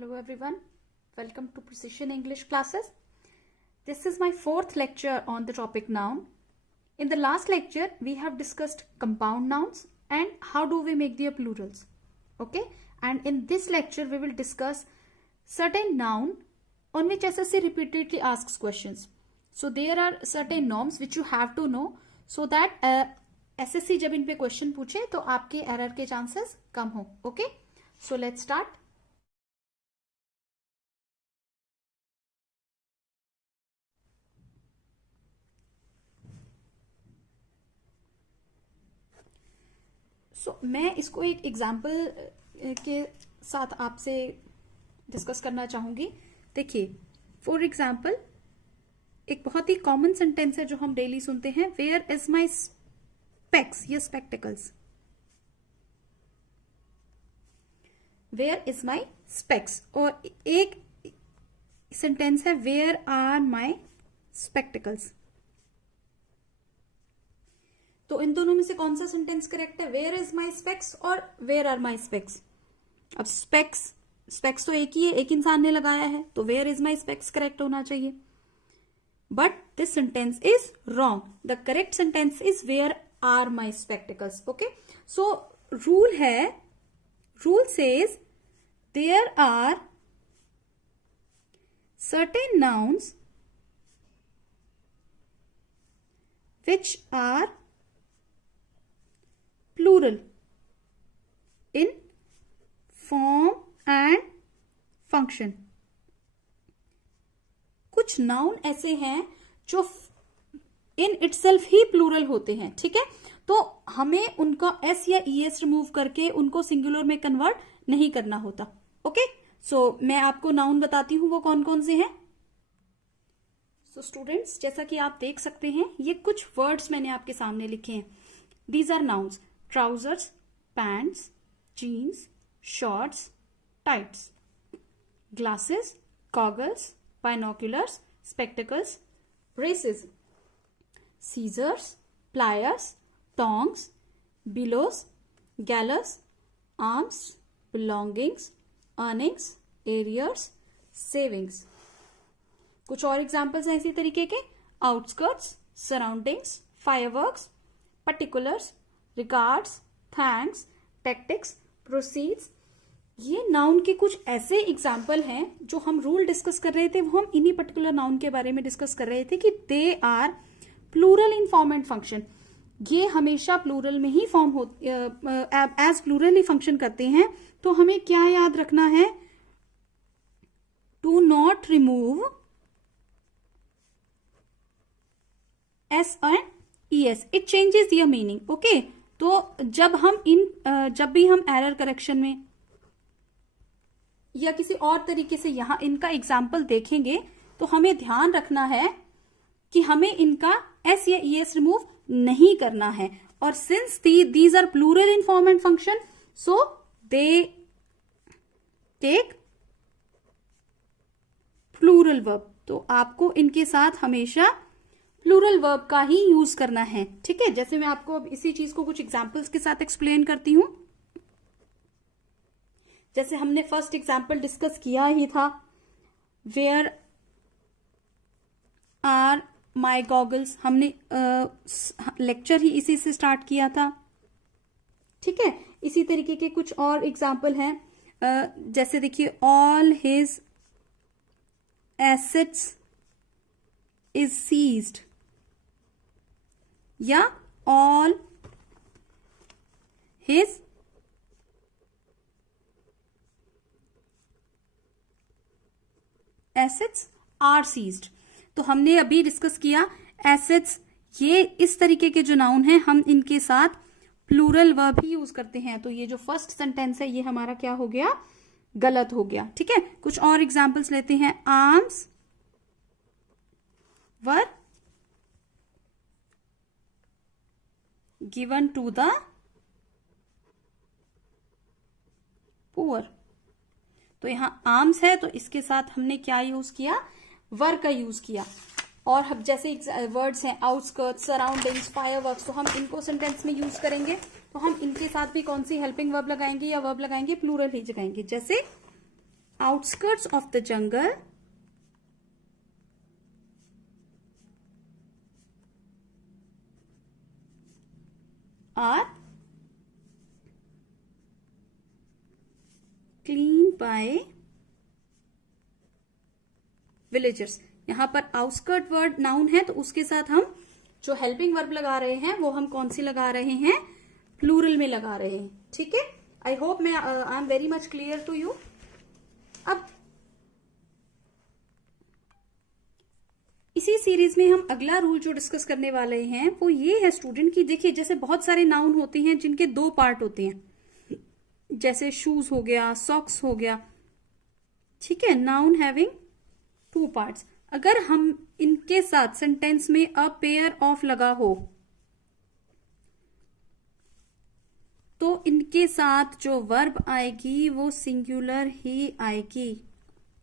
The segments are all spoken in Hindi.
Hello everyone, welcome to Precision English classes. This is my fourth lecture on the topic noun. In the last lecture, we have discussed compound nouns and how do we make their plurals. Okay, and in this lecture, we will discuss certain noun on which SSC repeatedly asks questions. So there are certain norms which you have to know so that SSC जब इन पे क्वेश्चन पूछे तो आपके एरर के चांसेस कम हो. Okay, so let's start. मैं इसको एक एग्जाम्पल के साथ आपसे डिस्कस करना चाहूंगी. देखिए, फॉर एग्जाम्पल एक बहुत ही कॉमन सेंटेंस है जो हम डेली सुनते हैं, वेयर इज माई स्पेक्स या spectacles. Where is my specs. और एक सेंटेंस है वेयर आर माई स्पेक्टिकल्स. तो इन दोनों में से कौन सा सेंटेंस करेक्ट है, वेयर इज माई स्पेक्स और वेयर आर माई स्पेक्स. अब स्पेक्स तो एक ही है, एक इंसान ने लगाया है, तो where is my specs correct होना चाहिए. But this sentence is wrong. The correct sentence is where are my spectacles. Okay, so rule says there are certain nouns which are plural in form and function. कुछ नाउन ऐसे हैं जो इन इटसेल्फ ही प्लूरल होते हैं. ठीक है, तो हमें उनका एस या ईएस रिमूव करके उनको सिंगुलर में कन्वर्ट नहीं करना होता. ओके, सो मैं आपको नाउन बताती हूं वो कौन कौन से हैं. सो स्टूडेंट्स, जैसा कि आप देख सकते हैं, ये कुछ वर्ड्स मैंने आपके सामने लिखे हैं. These are nouns: trousers, pants, jeans, shorts, tights, glasses, goggles, binoculars, spectacles, braces, scissors, pliers, tongs, bellows, gallows, arms, belongings, earnings, arrears, savings. कुछ और एग्जाम्पल्स हैं इसी तरीके के: outskirts, surroundings, fireworks, particulars, regards, thanks, tactics, proceeds. ये नाउन के कुछ ऐसे एग्जाम्पल हैं जो हम रूल डिस्कस कर रहे थे, वो हम इन्हीं पर्टिकुलर नाउन के बारे में डिस्कस कर रहे थे कि they are plural in form and function. ये हमेशा प्लूरल में ही फॉर्म हो एज प्लूरल ही फंक्शन करते हैं. तो हमें क्या याद रखना है, to not remove S and E S, it changes their meaning. Okay, तो जब भी हम एरर करेक्शन में या किसी और तरीके से यहां इनका एग्जाम्पल देखेंगे तो हमें ध्यान रखना है कि हमें इनका एस या ई एस रिमूव नहीं करना है. और since these are plural in form and function, so they take plural verb. तो आपको इनके साथ हमेशा प्लूरल वर्ब का ही यूज करना है. ठीक है, जैसे मैं आपको अब इसी चीज को कुछ एग्जांपल्स के साथ एक्सप्लेन करती हूं. जैसे हमने फर्स्ट एग्जांपल डिस्कस किया ही था, वेयर आर माई गॉगल्स. हमने लेक्चर ही इसी से स्टार्ट किया था. ठीक है, इसी तरीके के कुछ और एग्जाम्पल हैं. जैसे देखिए, all his assets is seized, या all his assets are seized. तो हमने अभी डिस्कस किया एसेट्स, ये इस तरीके के जो नाउन हैं हम इनके साथ प्लूरल वर्ब ही यूज करते हैं. तो ये जो फर्स्ट सेंटेंस है ये हमारा क्या हो गया, गलत हो गया. ठीक है, कुछ और एग्जांपल्स लेते हैं. Arms were given to the poor. तो यहां आर्म्स है तो इसके साथ हमने क्या यूज किया, वर का यूज किया. और अब जैसे वर्ड्स हैं आउटस्कर्ट्स, सराउंडिंग्स, फायरवर्क्स, तो हम इनको सेंटेंस में यूज करेंगे. तो हम इनके साथ भी कौन सी हेल्पिंग वर्ब लगाएंगे या वर्ब लगाएंगे, प्लूरल ही लगाएंगे. जैसे outskirts of the jungle are clean by villagers. यहां पर आउटस्कर्ट वर्ड नाउन है, तो उसके साथ हम जो हेल्पिंग वर्ब लगा रहे हैं वो हम कौन सी लगा रहे हैं, प्लूरल में लगा रहे हैं। ठीक है, आई होप मैं I am very much clear to you. अब इसी सीरीज में हम अगला रूल जो डिस्कस करने वाले हैं वो ये है स्टूडेंट की, देखिए जैसे बहुत सारे नाउन होते हैं जिनके दो पार्ट होते हैं, जैसे शूज हो गया, सॉक्स हो गया। ठीक है, नाउन हैविंग टू पार्ट्स। अगर हम इनके साथ सेंटेंस में अ पेयर ऑफ लगा हो तो इनके साथ जो वर्ब आएगी वो सिंगुलर ही आएगी।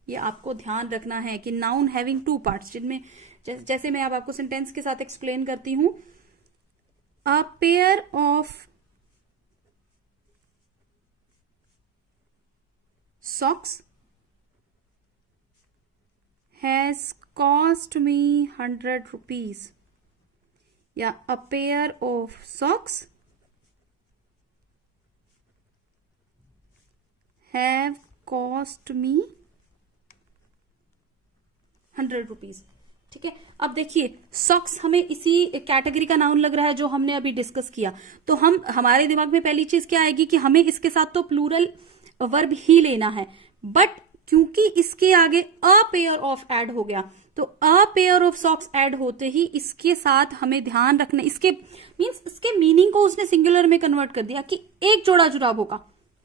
ये आपको ध्यान रखना है कि नाउन हैविंग टू पार्ट्स, जिनमें जैसे मैं अब आपको सेंटेंस के साथ एक्सप्लेन करती हूं, a pair of socks has cost me 100 rupees, या a pair of socks have cost me 100 rupees। ठीक है, अब देखिए सॉक्स हमें इसी कैटेगरी का नाउन लग रहा है जो हमने अभी डिस्कस किया, तो हमारे दिमाग में पहली चीज क्या आएगी कि हमें इसके साथ तो प्लूरल वर्ब ही लेना है, बट क्योंकि इसके आगे अ पेयर ऑफ ऐड हो गया, तो a pair of socks add होते ही इसके साथ हमें ध्यान रखना, इसके इसके मीनिंग को उसने सिंगुलर में कन्वर्ट कर दिया कि एक जोड़ा जुराब होगा।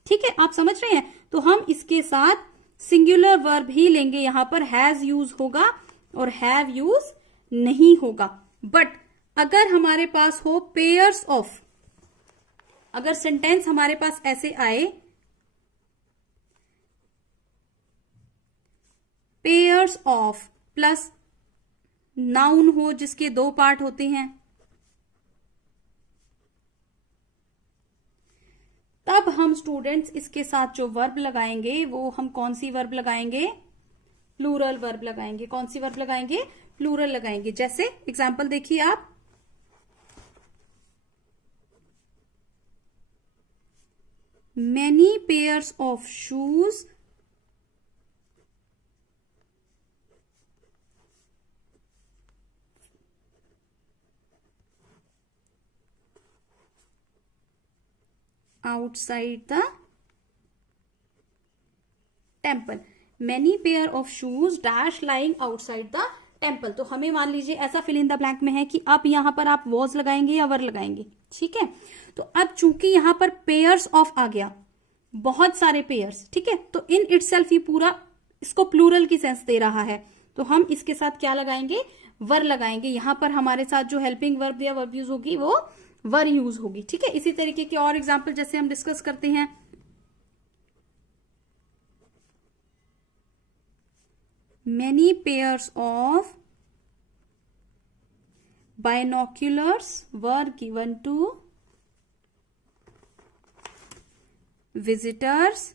ठीक है, आप समझ रहे हैं, तो हम इसके साथ सिंगुलर वर्ब ही लेंगे। यहां पर हैज यूज होगा और हैव यूज नहीं होगा। बट अगर हमारे पास हो पेयर्स ऑफ, अगर सेंटेंस हमारे पास ऐसे आए, पेयर्स ऑफ प्लस नाउन हो जिसके दो पार्ट होते हैं, तब हम स्टूडेंट्स इसके साथ जो वर्ब लगाएंगे वो हम कौन सी वर्ब लगाएंगे, प्लूरल वर्ब लगाएंगे। कौन सी वर्ब लगाएंगे, प्लूरल लगाएंगे। जैसे एग्जांपल देखिए आप, many pairs of shoes outside the temple, many pair of shoes dash lying outside the temple। तो हमें मान लीजिए ऐसा फिल इन द ब्लैंक में है कि अब यहां पर आप वॉज लगाएंगे या वर लगाएंगे। ठीक है, तो अब चूंकि यहां पर पेयर्स ऑफ आ गया, बहुत सारे पेयर्स, ठीक है, तो इन इटसेल्फ ही पूरा इसको प्लूरल की सेंस दे रहा है, तो हम इसके साथ क्या लगाएंगे, वर लगाएंगे। यहां पर हमारे साथ जो हेल्पिंग वर्ब या वर्ब यूज होगी वो वर यूज होगी। ठीक है, इसी तरीके के और एग्जाम्पल जैसे हम डिस्कस करते हैं, many pairs of binoculars were given to visitors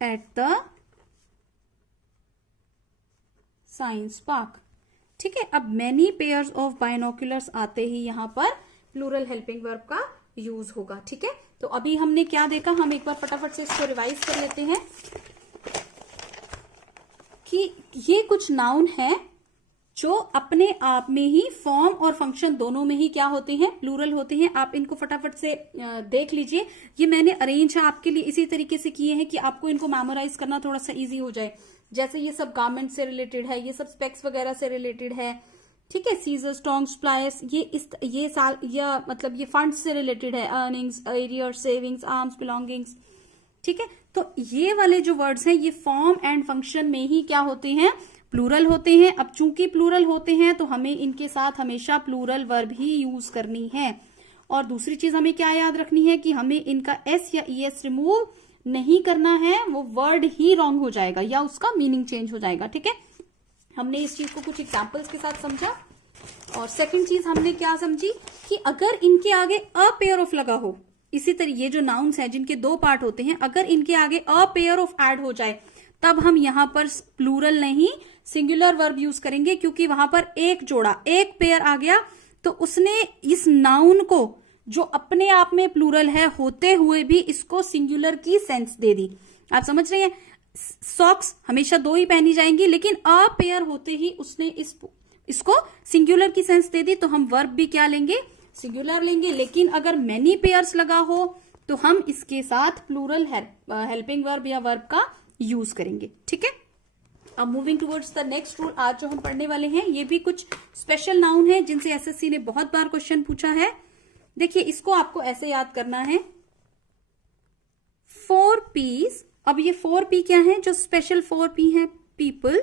at the science park. ठीक है, अब मेनी पेयर्स ऑफ बायनोक्यूलर्स आते ही यहां पर प्लूरल हेल्पिंग वर्ब का यूज होगा। ठीक है, तो अभी हमने क्या देखा, हम एक बार फटाफट से इसको रिवाइज कर लेते हैं कि ये कुछ नाउन है जो अपने आप में ही फॉर्म और फंक्शन दोनों में ही क्या होते हैं, प्लूरल होते हैं। आप इनको फटाफट से देख लीजिए, ये मैंने अरेंज आपके लिए इसी तरीके से किए हैं कि आपको इनको मेमोराइज करना थोड़ा सा इजी हो जाए। जैसे ये सब गारमेंट से रिलेटेड है, ये सब स्पेक्स वगैरह से रिलेटेड है। ठीक है, सीजर्स, टोंग्स, प्लायर्स, ये साल या मतलब ये फंड्स से रिलेटेड है, earnings, arrears, savings, arms, belongings. ठीक है, तो ये वाले जो वर्ड्स हैं ये फॉर्म एंड फंक्शन में ही क्या होते हैं, प्लूरल होते हैं। अब चूंकि प्लूरल होते हैं तो हमें इनके साथ हमेशा प्लूरल वर्ब ही यूज करनी है। और दूसरी चीज हमें क्या याद रखनी है कि हमें इनका एस या ईएस रिमूव नहीं करना है, वो वर्ड ही रॉन्ग हो जाएगा या उसका मीनिंग चेंज हो जाएगा। ठीक है, हमने इस चीज को कुछ एग्जाम्पल्स के साथ समझा। और सेकंड चीज हमने क्या समझी कि अगर इनके आगे अ पेयर ऑफ लगा हो, इसी तरह ये जो नाउन्स हैं जिनके दो पार्ट होते हैं, अगर इनके आगे अ पेयर ऑफ ऐड हो जाए तब हम यहां पर प्लूरल नहीं सिंगुलर वर्ब यूज करेंगे, क्योंकि वहां पर एक जोड़ा, एक पेयर आ गया तो उसने इस नाउन को जो अपने आप में प्लूरल है होते हुए भी इसको सिंगुलर की सेंस दे दी। आप समझ रहे हैं? सॉक्स हमेशा दो ही पहनी जाएंगी, लेकिन अ पेयर होते ही उसने इसको सिंगुलर की सेंस दे दी, तो हम वर्ब भी क्या लेंगे? सिंगुलर लेंगे। लेकिन अगर मेनी पेयर्स लगा हो तो हम इसके साथ प्लूरल हेल्पिंग वर्ब या वर्ब का यूज करेंगे। ठीक है, अब moving towards the next rule, आज जो हम पढ़ने वाले हैं ये भी कुछ स्पेशल नाउन है जिनसे एसएससी ने बहुत बार क्वेश्चन पूछा है। देखिए, इसको आपको ऐसे याद करना है, 4 P's। अब ये 4 P क्या है? जो स्पेशल 4 P है, people,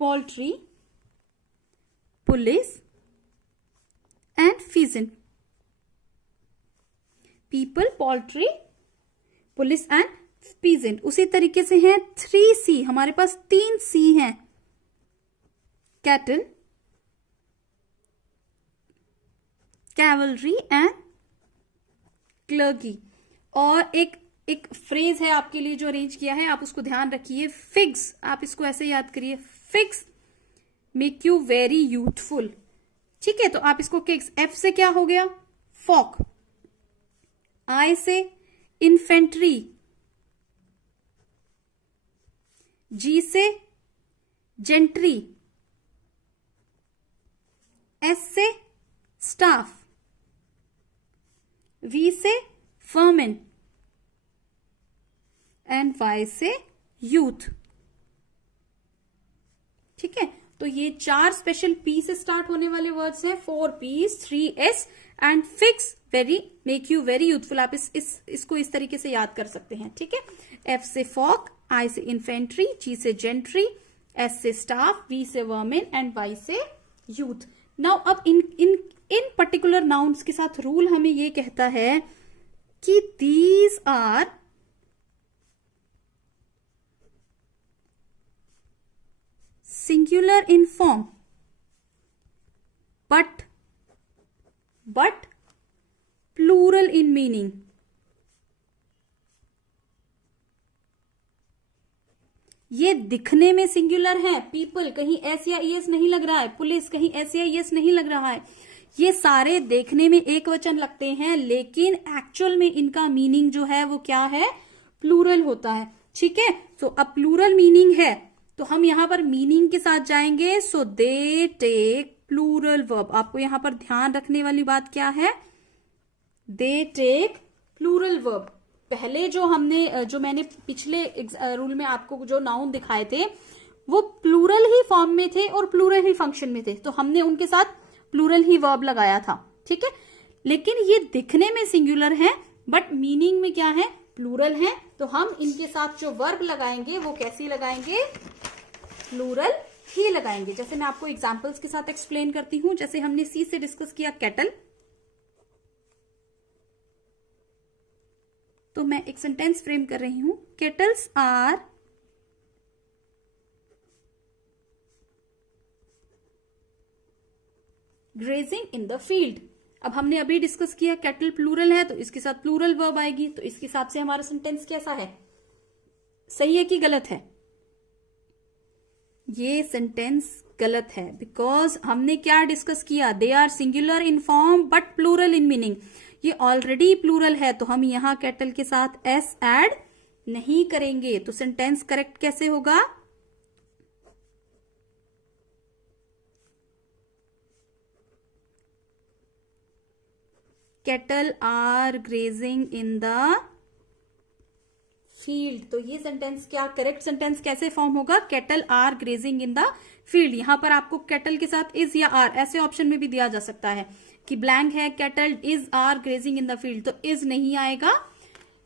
poultry, police and pheasant. People, poultry, police and peasant. उसी तरीके से है 3C, हमारे पास 3 C हैं, कैटल, कैवलरी एंड क्लर्की। और एक फ्रेज है आपके लिए जो अरेंज किया है, आप उसको ध्यान रखिए, फिग्स। आप इसको ऐसे याद करिए, figs make you very youthful. ठीक है, तो आप इसको किक्स, एफ से क्या हो गया? फॉक, आई से इन्फेंट्री, जी से जेंट्री, एस से स्टाफ, वी से फर्मेन एंड वाई से यूथ। ठीक है, तो ये 4 स्पेशल पी से स्टार्ट होने वाले वर्ड्स हैं, 4 P's, 3 S and fix, very, make you very youthful. आप इसको इस तरीके से याद कर सकते हैं। ठीक है, एफ से फॉक, आई से इन्फेंट्री, जी से जेंट्री, एस से स्टाफ, वी से वर्मेन एंड वाई से यूथ। नाउ अब इन पर्टिकुलर नाउन्स के साथ रूल हमें ये कहता है कि these are singular in form but plural in meaning। ये दिखने में सिंगुलर है, पीपल कहीं एस या ईएस नहीं लग रहा है, पुलिस कहीं एस या ईएस नहीं लग रहा है, ये सारे देखने में एक वचन लगते हैं, लेकिन एक्चुअल में इनका मीनिंग जो है वो क्या है? प्लूरल होता है। ठीक है, सो अब प्लूरल मीनिंग है तो हम यहां पर मीनिंग के साथ जाएंगे। So they take plural verb. आपको यहां पर ध्यान रखने वाली बात क्या है? They take plural verb. पहले जो मैंने पिछले रूल में आपको जो नाउन दिखाए थे वो प्लूरल ही फॉर्म में थे और प्लूरल ही फंक्शन में थे, तो हमने उनके साथ प्लूरल ही वर्ब लगाया था। ठीक है, लेकिन ये दिखने में सिंगुलर है बट मीनिंग में क्या है? प्लूरल है। तो हम इनके साथ जो वर्ब लगाएंगे वो कैसी लगाएंगे? प्लूरल ही लगाएंगे। जैसे मैं आपको एग्जांपल्स के साथ एक्सप्लेन करती हूं। जैसे हमने सी से डिस्कस किया केटल, तो मैं एक सेंटेंस फ्रेम कर रही हूं, cattles are grazing in the field. अब हमने अभी डिस्कस किया केटल प्लूरल है तो इसके साथ प्लूरल वर्ब आएगी, तो इसके हिसाब से हमारा सेंटेंस कैसा है? सही है कि गलत है? ये सेंटेंस गलत है, बिकॉज हमने क्या डिस्कस किया? They are singular in form but plural in meaning. ये ऑलरेडी प्लूरल है तो हम यहां केटल के साथ एस ऐड नहीं करेंगे, तो सेंटेंस करेक्ट कैसे होगा? Cattle are grazing in the field. तो ये सेंटेंस क्या करेक्ट सेंटेंस कैसे फॉर्म होगा? Cattle are grazing in the field. यहां पर आपको केटल के साथ इज या आर ऐसे ऑप्शन में भी दिया जा सकता है कि ब्लैंक है, cattle is are grazing in the field, तो इज नहीं आएगा।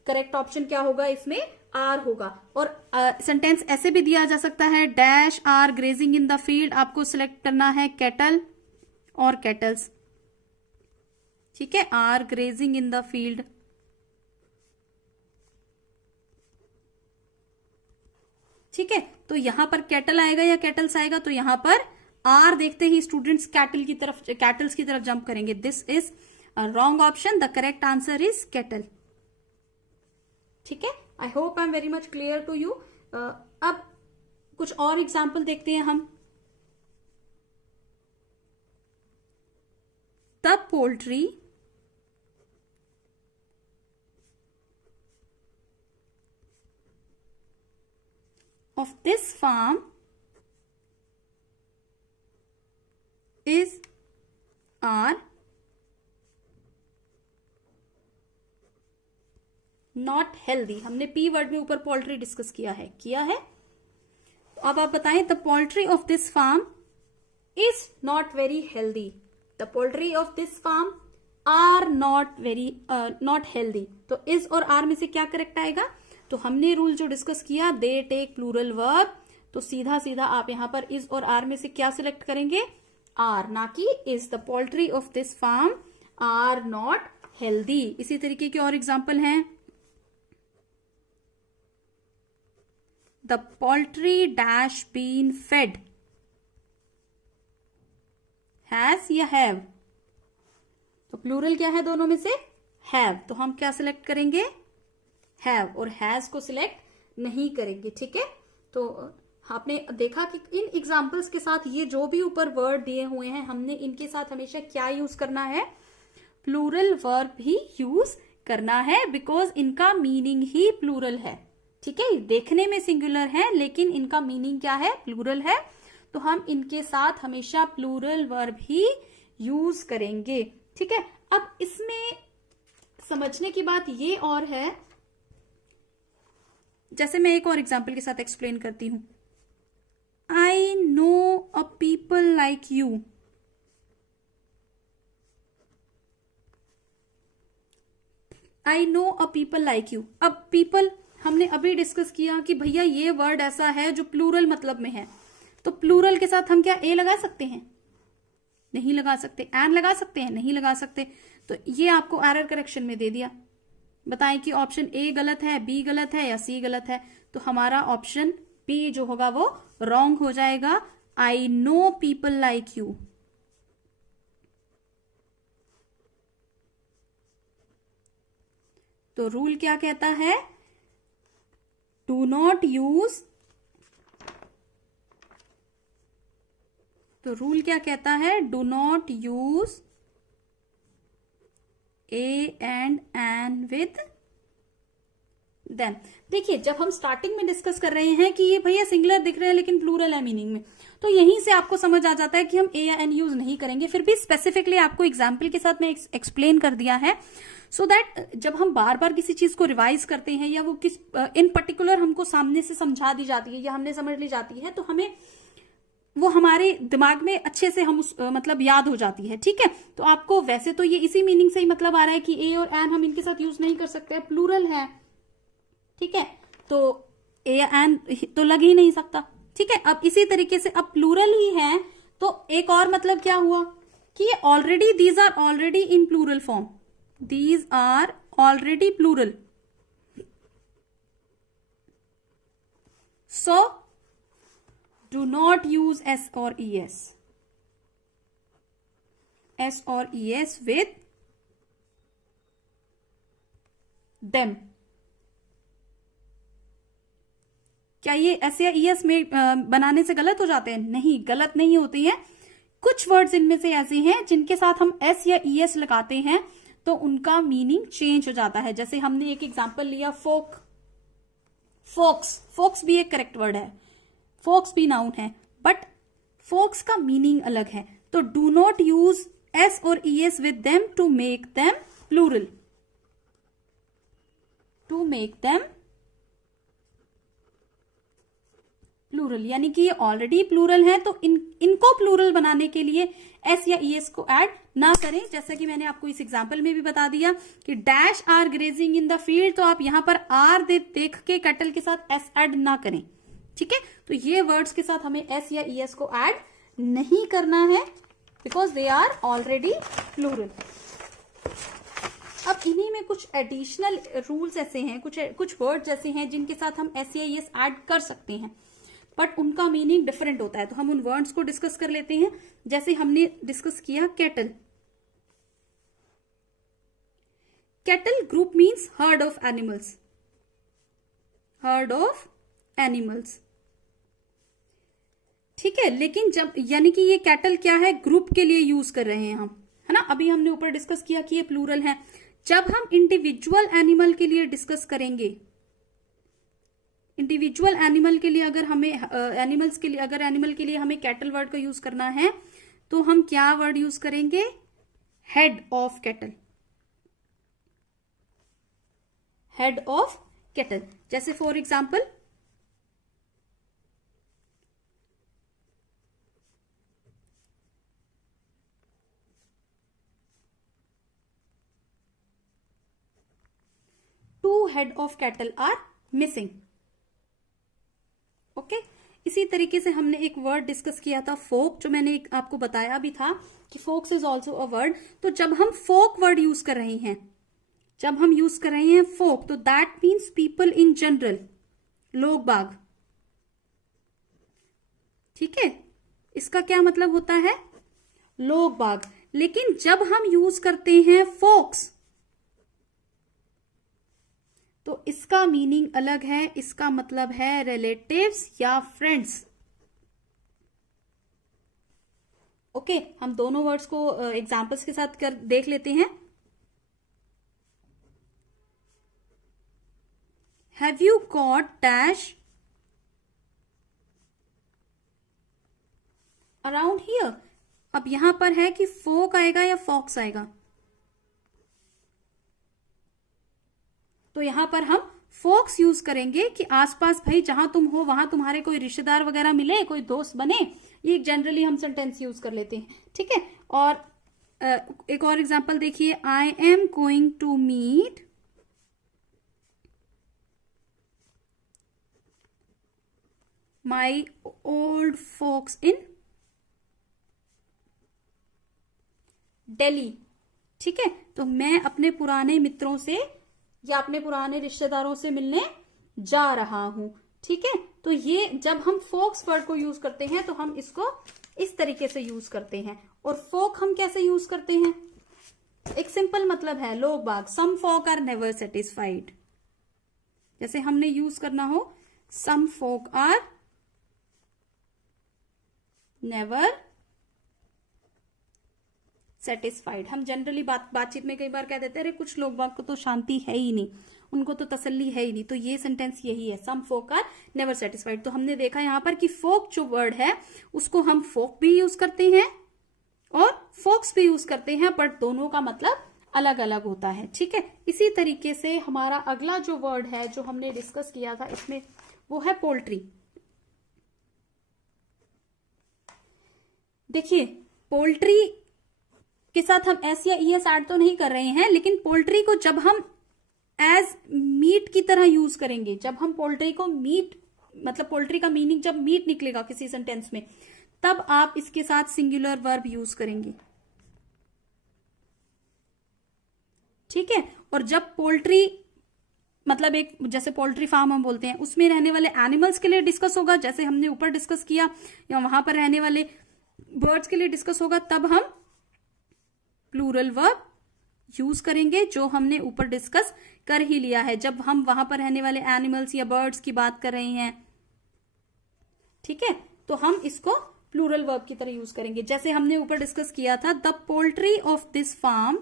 करेक्ट ऑप्शन क्या होगा इसमें? आर होगा। और सेंटेंस ऐसे भी दिया जा सकता है, dash are grazing in the field. आपको सिलेक्ट करना है केटल और केटल्स। ठीक है, are grazing in the field. ठीक है, तो यहां पर केटल आएगा या केटल्स आएगा? तो यहां पर आर देखते ही स्टूडेंट्स कैटल्स की तरफ जंप करेंगे. This is wrong option. The correct answer is cattle. ठीक है. I hope I am very much clear to you. अब कुछ और एग्जाम्पल देखते हैं हम. The poultry of this farm is are not healthy. हमने पी वर्ड में ऊपर पोल्ट्री डिस्कस किया है. अब आप बताएं. The poultry of this farm is not very healthy. The poultry of this farm are not healthy. तो इज और आर में से क्या करेक्ट आएगा? तो हमने रूल जो डिस्कस किया, दे टेक प्लूरल वर्ब. तो सीधा सीधा आप यहां पर इज और आर में से क्या सिलेक्ट करेंगे? आर, ना कि is. The poultry of this farm are not healthy. इसी तरीके के और एग्जाम्पल हैं. The poultry dash been fed has या हैव. तो प्लूरल क्या है दोनों में से? हैव. तो हम क्या सिलेक्ट करेंगे? हैव. और हैज को सिलेक्ट नहीं करेंगे. ठीक है. तो आपने देखा कि इन एग्जाम्पल्स के साथ ये जो भी ऊपर वर्ड दिए हुए हैं, हमने इनके साथ हमेशा क्या यूज करना है? प्लूरल वर्ब ही यूज करना है, बिकॉज इनका मीनिंग ही प्लूरल है. ठीक है. देखने में सिंगुलर है लेकिन इनका मीनिंग क्या है? प्लूरल है. तो हम इनके साथ हमेशा प्लूरल वर्ब ही यूज करेंगे. ठीक है. अब इसमें समझने की बात ये और है, जैसे मैं एक और एग्जाम्पल के साथ एक्सप्लेन करती हूं. I know a people like you. I know a people like you. अब पीपल हमने अभी डिस्कस किया कि भैया ये वर्ड ऐसा है जो प्लूरल मतलब में है. तो प्लूरल के साथ हम क्या ए लगा सकते हैं? नहीं लगा सकते. एन लगा सकते हैं? नहीं लगा सकते. तो ये आपको एरर करेक्शन में दे दिया. बताएं कि ऑप्शन ए गलत है, बी गलत है या सी गलत है. तो हमारा ऑप्शन बी जो होगा वो रॉन्ग हो जाएगा. I know people like you. तो रूल क्या कहता है? Do not use. तो रूल क्या कहता है? Do not use a and an with them. देखिए, जब हम स्टार्टिंग में डिस्कस कर रहे हैं कि ये भैया सिंगुलर दिख रहे हैं लेकिन प्लूरल है मीनिंग में, तो यहीं से आपको समझ आ जाता है कि हम ए या एन यूज नहीं करेंगे. फिर भी स्पेसिफिकली आपको एग्जाम्पल के साथ मैं एक्सप्लेन कर दिया है, सो दैट जब हम बार बार किसी चीज को रिवाइज करते हैं या वो किस इन पर्टिकुलर हमको सामने से समझा दी जाती है या हमने समझ ली जाती है, तो हमें वो हमारे दिमाग में अच्छे से हम मतलब याद हो जाती है. ठीक है. तो आपको वैसे तो ये इसी मीनिंग से ही मतलब आ रहा है कि ए और एन हम इनके साथ यूज नहीं कर सकते, प्लूरल है. ठीक है. तो ए या एन तो लग ही नहीं सकता. ठीक है. अब इसी तरीके से अब प्लूरल ही है तो एक और मतलब क्या हुआ कि ये already, these are already in plural form. These are already plural. So do not use s or es. S or es with them. क्या ये s या es में बनाने से गलत हो जाते हैं? नहीं, गलत नहीं होती हैं. कुछ वर्ड्स इनमें से ऐसे हैं जिनके साथ हम s या es लगाते हैं तो उनका मीनिंग चेंज हो जाता है. जैसे हमने एक एग्जांपल लिया, फोक. फोक्स भी एक करेक्ट वर्ड है, फोक्स भी नाउन है, बट फोक्स का मीनिंग अलग है. तो डू नॉट यूज एस और ES with them to make them plural. To make them plural यानी कि ये ऑलरेडी प्लूरल है, तो इनको प्लूरल बनाने के लिए एस या ईएस को ऐड ना करें. जैसा कि मैंने आपको इस एग्जांपल में भी बता दिया कि dash are grazing in the field, तो आप यहां पर आर देख के कैटल के साथ एस ऐड ना करें. ठीक है. तो ये वर्ड्स के साथ हमें एस या ईएस को ऐड नहीं करना है because they are already plural. अब इन्हीं में कुछ एडिशनल रूल्स ऐसे हैं, कुछ वर्ड्स ऐसे हैं जिनके साथ हम एस या ईएस ऐड कर सकते हैं. बट उनका मीनिंग डिफरेंट होता है। तो हम उन वर्ड्स को डिस्कस कर लेते हैं। जैसे हमने डिस्कस किया cattle. Cattle group means heard of animals, heard of animals, ठीक है। लेकिन जब यानी कि ये कैटल क्या है, ग्रुप के लिए यूज कर रहे हैं हम, है ना। अभी हमने ऊपर डिस्कस किया कि ये प्लूरल है। जब हम इंडिविजुअल एनिमल के लिए डिस्कस करेंगे, इंडिविजुअल एनिमल के लिए अगर हमें एनिमल्स के लिए अगर एनिमल के लिए हमें कैटल वर्ड का यूज करना है तो हम क्या वर्ड यूज करेंगे, head of cattle, head of cattle. जैसे for example two head of cattle are missing. Okay, इसी तरीके से हमने एक वर्ड डिस्कस किया था फोक, जो मैंने आपको बताया भी था कि folks is also a word. तो जब हम फोक वर्ड यूज कर रहे हैं, जब हम यूज कर रहे हैं फोक, तो that means people in general, लोग बाग, ठीक है। इसका क्या मतलब होता है, लोग बाग। लेकिन जब हम यूज करते हैं फोक्स तो इसका मीनिंग अलग है, इसका मतलब है रिलेटिव्स या फ्रेंड्स। ओके, हम दोनों वर्ड्स को एग्जांपल्स के साथ कर देख लेते हैं। Have you got dash around here. अब यहां पर है कि फोक आएगा या फॉक्स आएगा, तो यहां पर हम फोक्स यूज करेंगे कि आसपास भाई जहां तुम हो वहां तुम्हारे कोई रिश्तेदार वगैरह मिले, कोई दोस्त बने। ये जनरली हम सेंटेंस यूज कर लेते हैं, ठीक है। और एक और एग्जांपल देखिए, I am going to meet my old folks in Delhi, ठीक है। तो मैं अपने पुराने मित्रों से या अपने पुराने रिश्तेदारों से मिलने जा रहा हूं, ठीक है। तो ये जब हम फोक्स वर्ड को यूज करते हैं तो हम इसको इस तरीके से यूज करते हैं। और फोक हम कैसे यूज करते हैं, एक सिंपल मतलब है लोग बाग। सम फोक आर नेवर सेटिस्फाइड, जैसे हमने यूज करना हो सम फोक आर नेवर सेटिस्फाइड। हम जनरली बातचीत में कई बार कह देते हैं अरे कुछ लोग बाग को तो शांति है ही नहीं, उनको तो तसल्ली है ही नहीं। तो ये सेंटेंस यही है, सम फोक आर नेवर सेटिस्फाइड। तो हमने देखा यहां पर कि फोक जो वर्ड है उसको हम फोक भी यूज करते हैं और फोक्स भी यूज करते हैं, बट दोनों का मतलब अलग अलग होता है, ठीक है। इसी तरीके से हमारा अगला जो वर्ड है जो हमने डिस्कस किया था इसमें, वो है पोल्ट्री। देखिए, पोल्ट्री के साथ हम एस या ईएस ऐड तो नहीं कर रहे हैं, लेकिन पोल्ट्री को जब हम एज मीट की तरह यूज करेंगे, जब हम पोल्ट्री को मीट, मतलब पोल्ट्री का मीनिंग जब मीट निकलेगा किसी सेंटेंस में, तब आप इसके साथ सिंगुलर वर्ब यूज करेंगे, ठीक है। और जब पोल्ट्री मतलब एक जैसे पोल्ट्री फार्म हम बोलते हैं, उसमें रहने वाले एनिमल्स के लिए डिस्कस होगा, जैसे हमने ऊपर डिस्कस किया, या वहां पर रहने वाले बर्ड्स के लिए डिस्कस होगा, तब हम प्लूरल वर्ब यूज करेंगे, जो हमने ऊपर डिस्कस कर ही लिया है जब हम वहां पर रहने वाले एनिमल्स या बर्ड्स की बात कर रहे हैं, ठीक है। तो हम इसको प्लूरल वर्ब की तरह यूज करेंगे। जैसे हमने ऊपर डिस्कस किया था, the poultry of this farm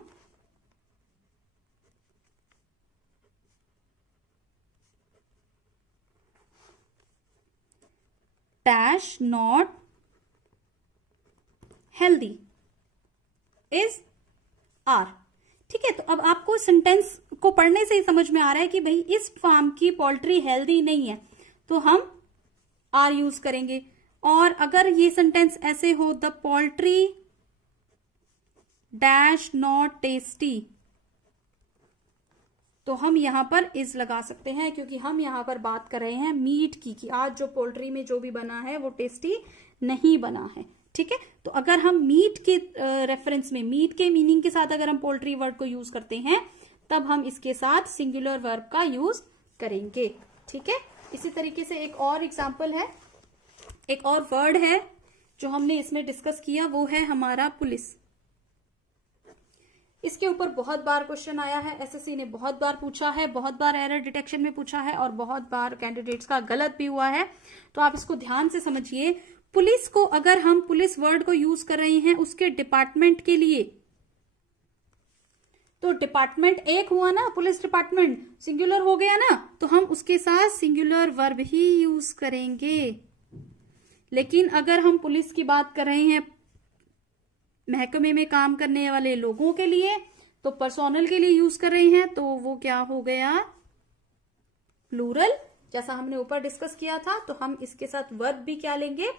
dash not healthy is are, ठीक है। तो अब आपको सेंटेंस को पढ़ने से ही समझ में आ रहा है कि भाई इस फार्म की पोल्ट्री हेल्दी नहीं है, तो हम आर यूज करेंगे। और अगर ये सेंटेंस ऐसे हो, the poultry dash not tasty, तो हम यहां पर इज लगा सकते हैं, क्योंकि हम यहां पर बात कर रहे हैं मीट की, कि आज जो पोल्ट्री में जो भी बना है वो टेस्टी नहीं बना है, ठीक है। तो अगर हम मीट के रेफरेंस में, मीट के मीनिंग के साथ अगर हम पोल्ट्री वर्ड को यूज करते हैं, तब हम इसके साथ सिंगुलर वर्ब का यूज करेंगे, ठीक है। इसी तरीके से एक और एग्जांपल है, एक और वर्ड है जो हमने इसमें डिस्कस किया, वो है हमारा पुलिस। इसके ऊपर बहुत बार क्वेश्चन आया है, एसएससी ने बहुत बार पूछा है, बहुत बार एरर डिटेक्शन में पूछा है और बहुत बार कैंडिडेट्स का गलत भी हुआ है। तो आप इसको ध्यान से समझिए। पुलिस को अगर हम पुलिस वर्ड को यूज कर रहे हैं उसके डिपार्टमेंट के लिए, तो डिपार्टमेंट एक हुआ ना, पुलिस डिपार्टमेंट सिंगुलर हो गया ना, तो हम उसके साथ सिंगुलर वर्ब ही यूज करेंगे। लेकिन अगर हम पुलिस की बात कर रहे हैं महकमे में काम करने वाले लोगों के लिए, तो पर्सोनल के लिए यूज कर रहे हैं, तो वो क्या हो गया, प्लूरल, जैसा हमने ऊपर डिस्कस किया था। तो हम इसके साथ वर्ब भी क्या लेंगे,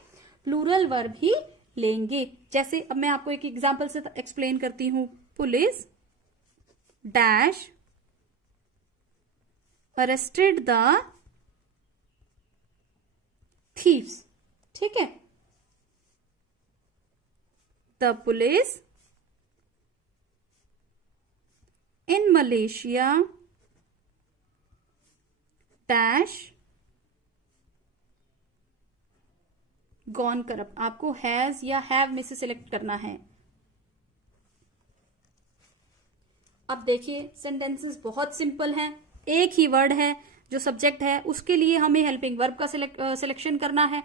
प्लूरल वर्ब ही लेंगे। जैसे अब मैं आपको एक एग्जांपल से एक्सप्लेन करती हूं। Police dash arrested the thieves, ठीक है। The police in Malaysia dash gone corrupt। आपको हैज या हैव में से सिलेक्ट करना है। अब देखिए सेंटेंसेस बहुत सिंपल हैं, एक ही वर्ड है जो सब्जेक्ट है, उसके लिए हमें हेल्पिंग वर्ब का सिलेक्शन करना है।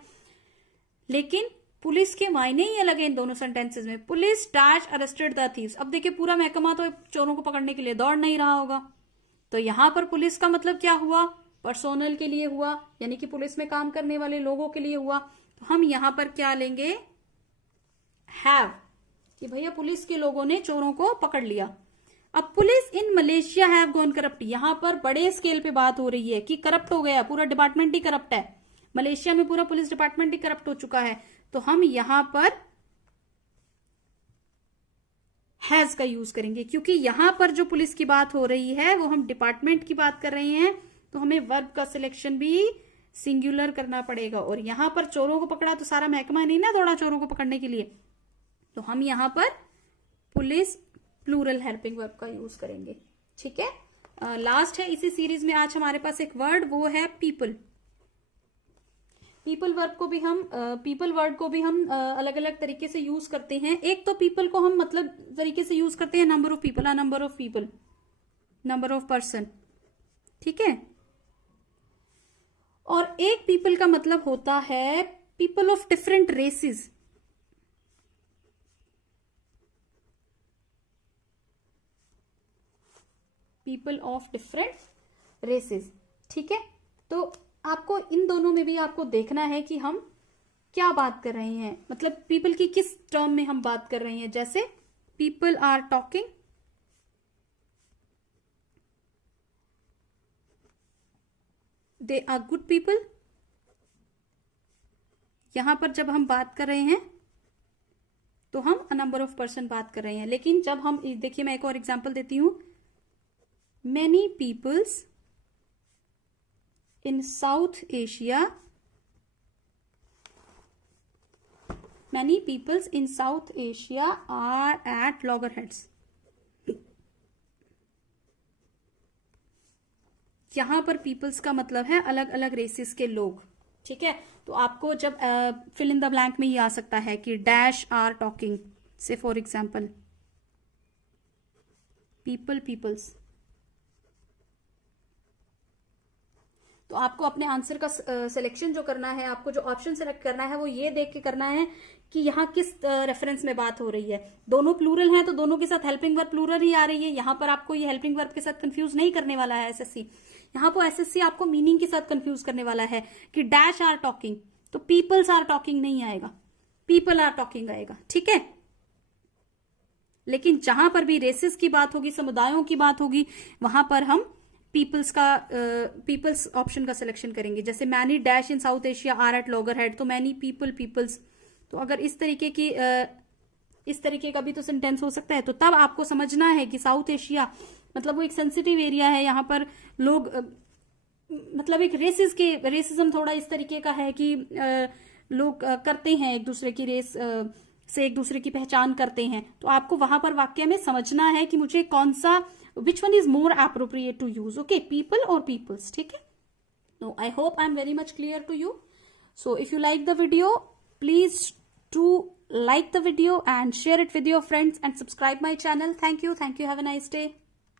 लेकिन पुलिस के मायने ही अलग है इन दोनों सेंटेंसेस में। Police dash arrested the thieves. अब देखिए पूरा महकमा तो चोरों को पकड़ने के लिए दौड़ नहीं रहा होगा, तो यहां पर पुलिस का मतलब क्या हुआ, पर्सोनल के लिए हुआ, यानी कि पुलिस में काम करने वाले लोगों के लिए हुआ। तो हम यहां पर क्या लेंगे, हैव, कि भैया पुलिस के लोगों ने चोरों को पकड़ लिया। अब police in Malaysia have gone corrupt, यहां पर बड़े स्केल पे बात हो रही है कि करप्ट हो गया, पूरा डिपार्टमेंट ही करप्ट है, मलेशिया में पूरा पुलिस डिपार्टमेंट ही करप्ट हो चुका है। तो हम यहां पर हैज का यूज करेंगे, क्योंकि यहां पर जो पुलिस की बात हो रही है वो हम डिपार्टमेंट की बात कर रहे हैं, तो हमें वर्ब का सिलेक्शन भी सिंगुलर करना पड़ेगा। और यहां पर चोरों को पकड़ा तो सारा महकमा नहीं ना दौड़ा चोरों को पकड़ने के लिए, तो हम यहां पर पुलिस प्लूरल हेल्पिंग वर्ब का यूज करेंगे, ठीक है। लास्ट है इसी सीरीज में आज हमारे पास एक वर्ड, वो है पीपल। पीपल वर्ड को भी हम अलग अलग तरीके से यूज करते हैं। एक तो पीपल को हम मतलब तरीके से यूज करते हैं number of people, number of people, number of person, ठीक है। और एक पीपल का मतलब होता है people of different races. People of different races, ठीक है। तो आपको इन दोनों में भी आपको देखना है कि हम क्या बात कर रहे हैं, मतलब पीपल की किस टर्म में हम बात कर रहे हैं। जैसे people are talking, they are good people. यहां पर जब हम बात कर रहे हैं तो हम अ नंबर ऑफ पर्सन बात कर रहे हैं। लेकिन जब हम देखिए, मैं एक और एग्जांपल देती हूं, many peoples in South Asia, many peoples in South Asia are at loggerheads। यहां पर पीपल्स का मतलब है अलग अलग रेसेस के लोग, ठीक है। तो आपको जब फिल इन द ब्लैंक में ही आ सकता है कि डैश आर टॉकिंग, से फॉर एग्जाम्पल पीपल्स। तो आपको अपने आंसर का सिलेक्शन जो करना है, आपको जो ऑप्शन सेलेक्ट करना है वो ये देख के करना है कि यहाँ किस रेफरेंस में बात हो रही है। दोनों प्लूरल हैं तो दोनों के साथ हेल्पिंग वर्ब प्लूरल ही आ रही है। यहाँ पर आपको ये हेल्पिंग वर्ब के साथ कंफ्यूज नहीं करने वाला है एसएससी। यहाँ पर एसएससी आपको मीनिंग के साथ कंफ्यूज करने वाला है कि डैश आर टॉकिंग, तो पीपल्स आर टॉकिंग नहीं आएगा, पीपल आर टॉकिंग आएगा, ठीक है। लेकिन जहां पर भी रेसेस की बात होगी, समुदायों की बात होगी, वहां पर हम पीपल्स ऑप्शन का सिलेक्शन करेंगे। जैसे many dash in South Asia are at loggerhead, so many peoples. तो अगर इस तरीके का भी तो सेंटेंस हो सकता है। तो तब आपको समझना है कि साउथ एशिया मतलब वो एक सेंसिटिव एरिया है, यहाँ पर लोग मतलब एक रेसिज्म थोड़ा इस तरीके का है कि लोग करते हैं, एक दूसरे की रेस से एक दूसरे की पहचान करते हैं। तो आपको वहां पर वाक्य में समझना है कि मुझे कौन सा, which one is more appropriate to use, okay, people or peoples, ठीक है। No, I hope I am very much clear to you. So if you like the video, please do like the video and share it with your friends and subscribe my channel. Thank you. Have a nice day.